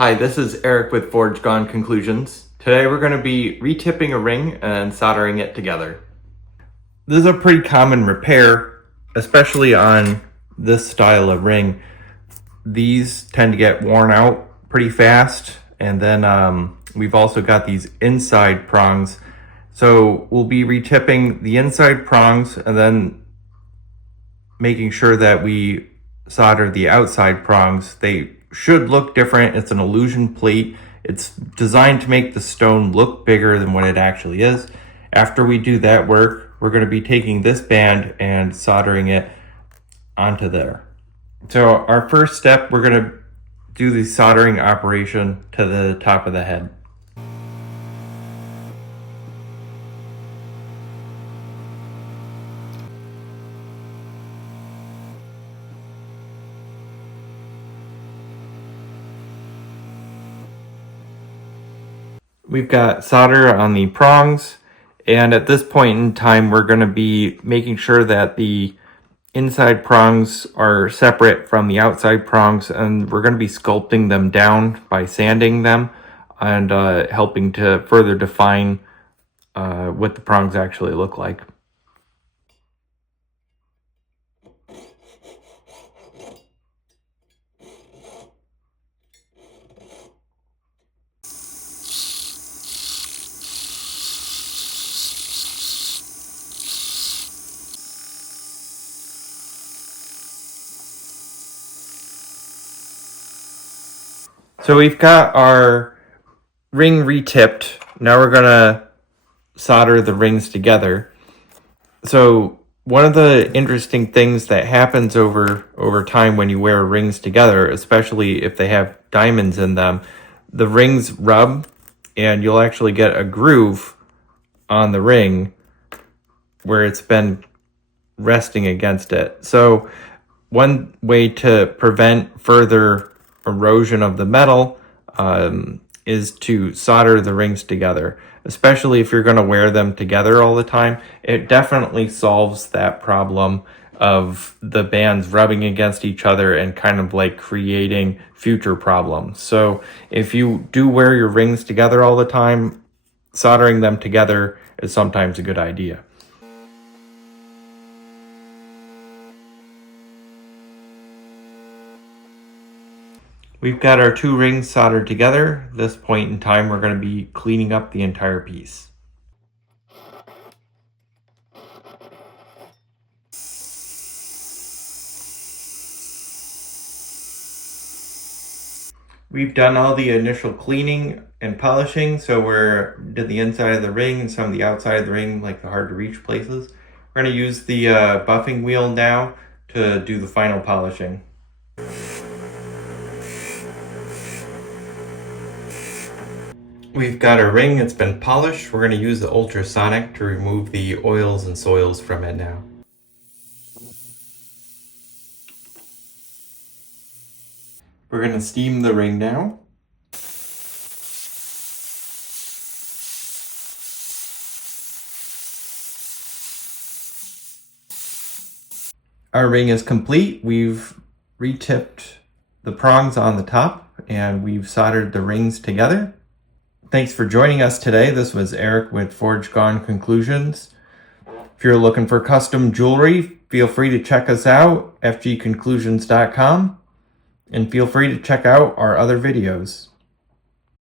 Hi, this is Eric with Forge Gone Conclusions. Today we're going to be retipping a ring and soldering it together. This is a pretty common repair, especially on this style of ring. These tend to get worn out pretty fast, and then we've also got these inside prongs. So we'll be retipping the inside prongs and then making sure that we solder the outside prongs. They should look different. It's an illusion plate. It's designed to make the stone look bigger than what it actually is. After we do that work, we're going to be taking this band and soldering it onto there. So our first step, we're going to do the soldering operation to the top of the head. We've got solder on the prongs, and at this point in time, we're going to be making sure that the inside prongs are separate from the outside prongs, and we're going to be sculpting them down by sanding them and helping to further define what the prongs actually look like. So we've got our ring retipped. Now we're gonna solder the rings together. So one of the interesting things that happens over time when you wear rings together, especially if they have diamonds in them, the rings rub and you'll actually get a groove on the ring where it's been resting against it. So one way to prevent further erosion of the metal is to solder the rings together, especially if you're going to wear them together all the time. It definitely solves that problem of the bands rubbing against each other and kind of like creating future problems. So if you do wear your rings together all the time, soldering them together is sometimes a good idea. We've got our two rings soldered together. At this point in time, we're going to be cleaning up the entire piece. We've done all the initial cleaning and polishing, so we did the inside of the ring and some of the outside of the ring, like the hard to reach places. We're going to use the buffing wheel now to do the final polishing. We've got our ring, it's been polished. We're going to use the ultrasonic to remove the oils and soils from it now. We're going to steam the ring now. Our ring is complete. We've retipped the prongs on the top and we've soldered the rings together. Thanks for joining us today. This was Eric with Forge Gone Conclusions. If you're looking for custom jewelry, feel free to check us out, fgconclusions.com, and feel free to check out our other videos.